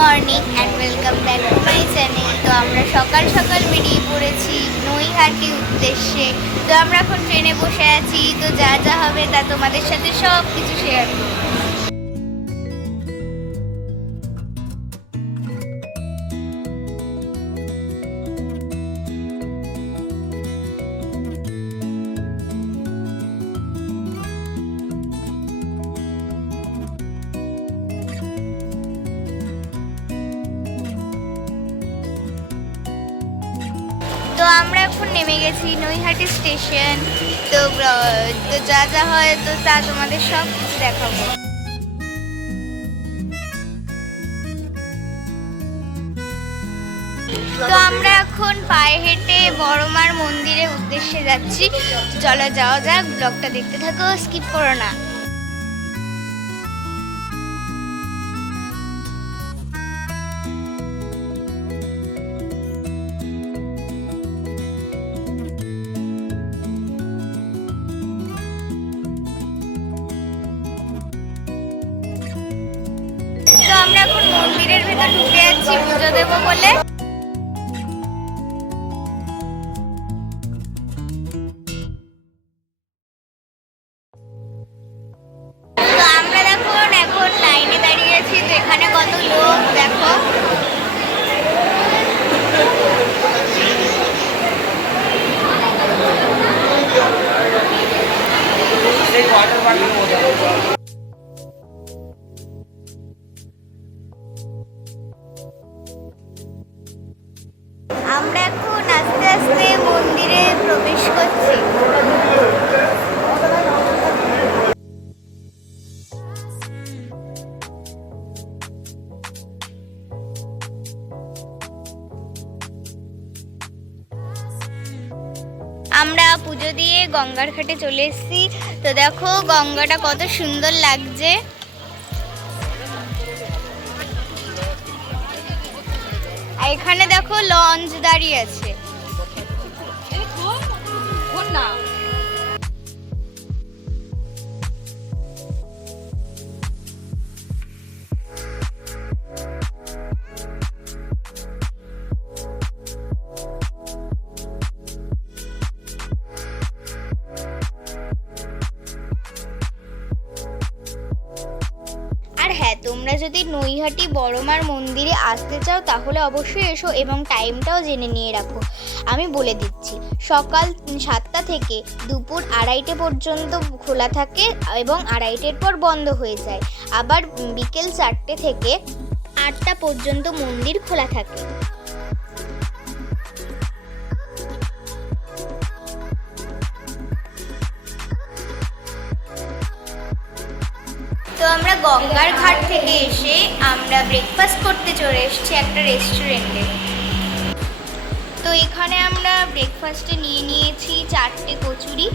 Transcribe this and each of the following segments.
Morning and welcome back to my channel. তো আমরা সকাল সকাল বেরিয়ে পড়েছি নৈহাটি উদ্দেশ্যে। তো আমরা এখন ট্রেনে বসে আছি, তো যা যা হবে তা তোমাদের সাথে সব কিছু শেয়ার করব। তো আমরা এখন নেমে গেছি নৈহাটি স্টেশন। তো যা যা হয় তো তা তোমাদের সব কিছু দেখাবো। তো আমরা এখন পায়ে হেঁটে বড়মার মন্দিরের উদ্দেশ্যে যাচ্ছি। চলো যাওয়া যাক, ব্লগটা দেখতে থাকো, স্কিপ করো না। তো আমরা এখন মন্দিরের ভেতর ঢুকে যাচ্ছি পুজো দেবো বলে। তো আমরা এখন লাইনে দাঁড়িয়ে আছি। তো এখানে কত লোক দেখো। আমরা এখন আস্তে আস্তে মন্দিরে প্রবেশ করছি। আমরা পুজো দিয়ে গঙ্গার ঘাটে চলে এসেছি। তো দেখো গঙ্গাটা কত সুন্দর লাগছে। এখানে দেখো লঞ্চ দাঁড়িয়ে আছে। আর হ্যাঁ, তোমরা যদি নৈহাটি বড়মার মন্দিরে আসতে চাও তাহলে অবশ্যই এসো এবং টাইমটাও জেনে নিয়ে রাখো। আমি বলে দিচ্ছি, সকাল 7টা থেকে দুপুর 2:30 পর্যন্ত খোলা থাকে এবং 2:30-এর পর বন্ধ হয়ে যায়। আবার বিকেল 4টে থেকে 8টা পর্যন্ত মন্দির খোলা থাকে। তো আমরা গঙ্গার ঘাট থেকে এসে আমরা ব্রেকফাস্ট করতে চলে এসেছি একটা রেস্টুরেন্টে। তো এখানে আমরা ব্রেকফাস্টে নিয়ে নিয়েছি 4টে কচুরি।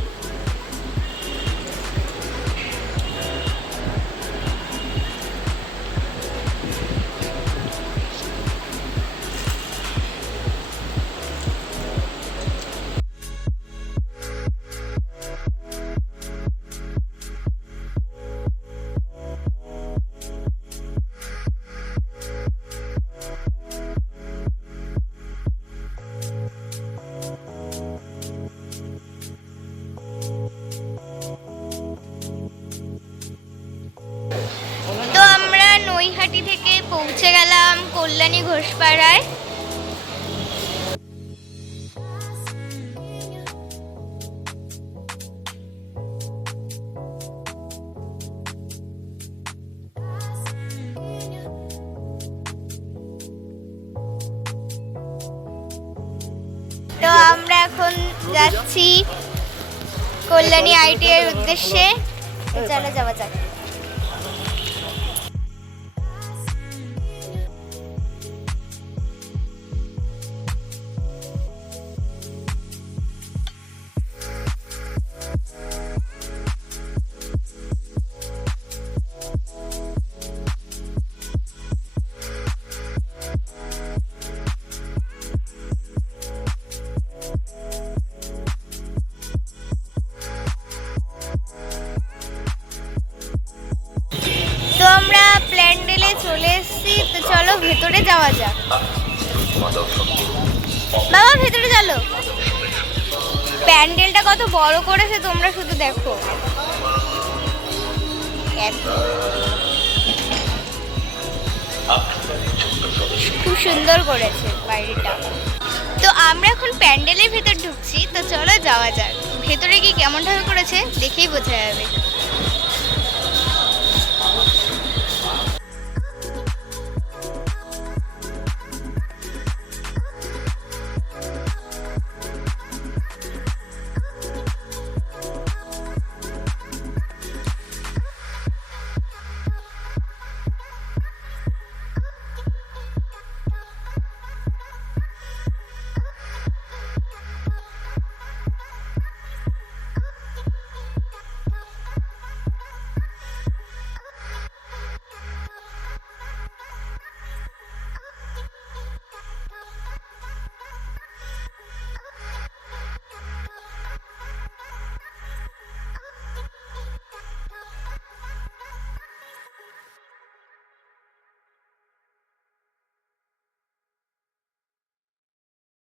তো আমরা নৈহাটি থেকে পৌঁছে গেলাম কল্যাণী ঘোষপাড়ায়। তো আমরা এখন যাচ্ছি কল্যাণী ITI এর উদ্দেশ্যে। চলো যাওয়া যাক। তো চলো ভেতরে যাওয়া যাক। বাবা ভেতরে চলো। প্যান্ডেলটা কত বড় করেছে তোমরা শুধু দেখো, খুব সুন্দর করেছে বাইরেটা। তো আমরা এখন প্যান্ডেলের ভেতর ঢুকছি, তো চলো যাওয়া যাক। ভেতরে কি কেমনভাবে করেছে দেখেই বোঝা যাবে।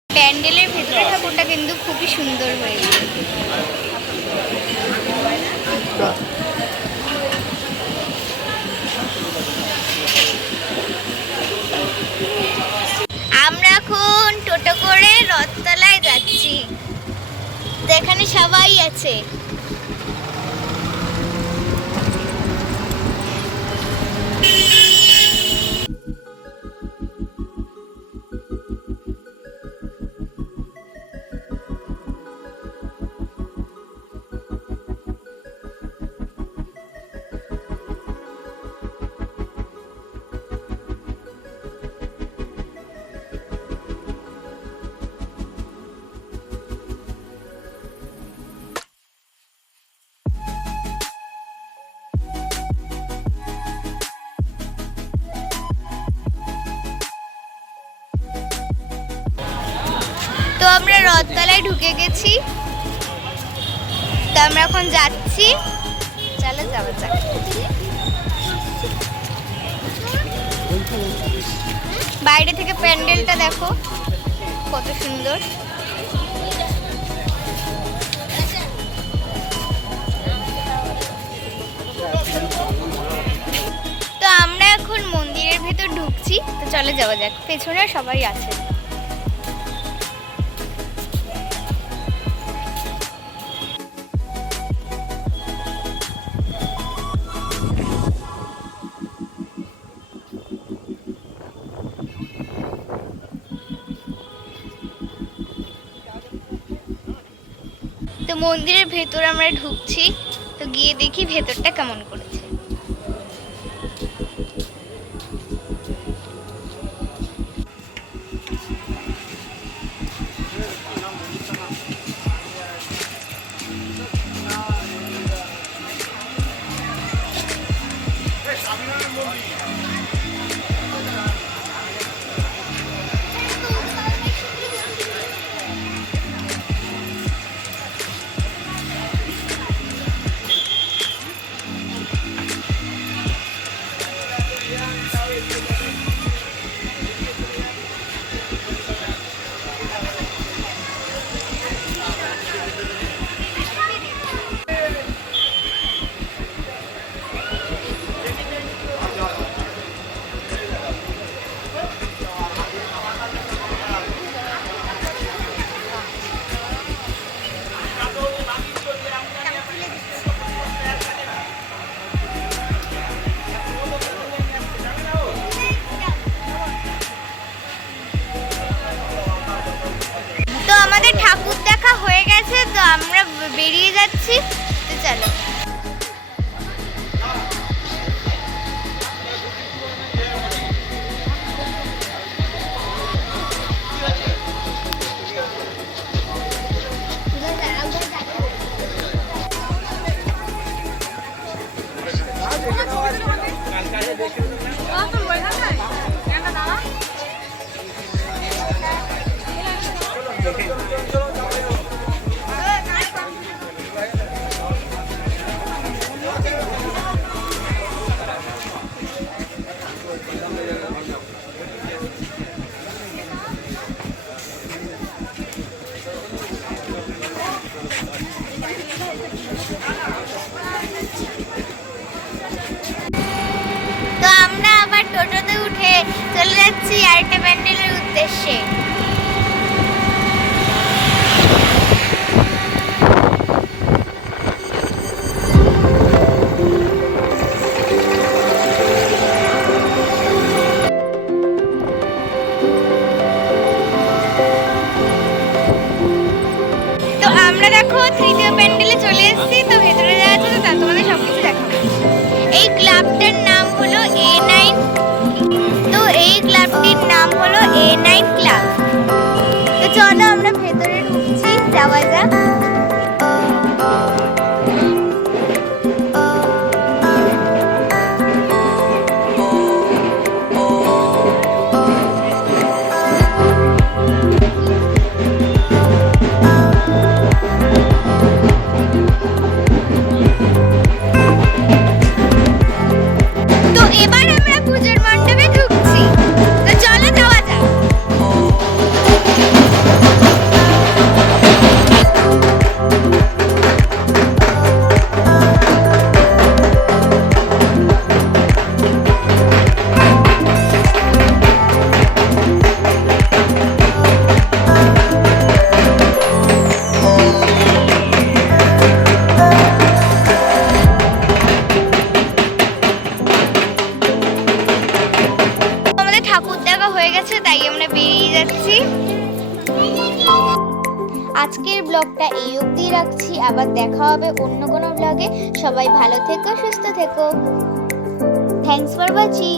প্যান্ডেলের ভেতরে ঠাকুরটা কিন্তু খুবই সুন্দর হয়েছে। আমরা এখন টোটো করে রথতলায় যাচ্ছি, যেখানে সবাই আছে। তো আমরা রথতলায় ঢুকে গেছি, তো আমরা এখন যাচ্ছি, চলো যাওয়া যাক। বাইরে থেকে প্যান্ডেলটা দেখো কত সুন্দর। তো আমরা এখন মন্দিরের ভেতর ঢুকছি, তো চলে যাওয়া যাক। পেছনে সবাই আছে। তো মন্দিরের ভেতর আমরা ঢুকছি, তো গিয়ে দেখি ভেতরটা কেমন করেছে। আমাদের ঠাকুর দেখা হয়ে গেছে, তো আমরা বেরিয়ে যাচ্ছি, তো চলো। হয়ে গেছে, তাই আমরা বেরিয়ে যাচ্ছি। আজকের ব্লগটা এই অবধি রাখছি, আবার দেখা হবে অন্য কোনো ব্লগে। সবাই ভালো থেকো, সুস্থ থেকো। Thanks for watching.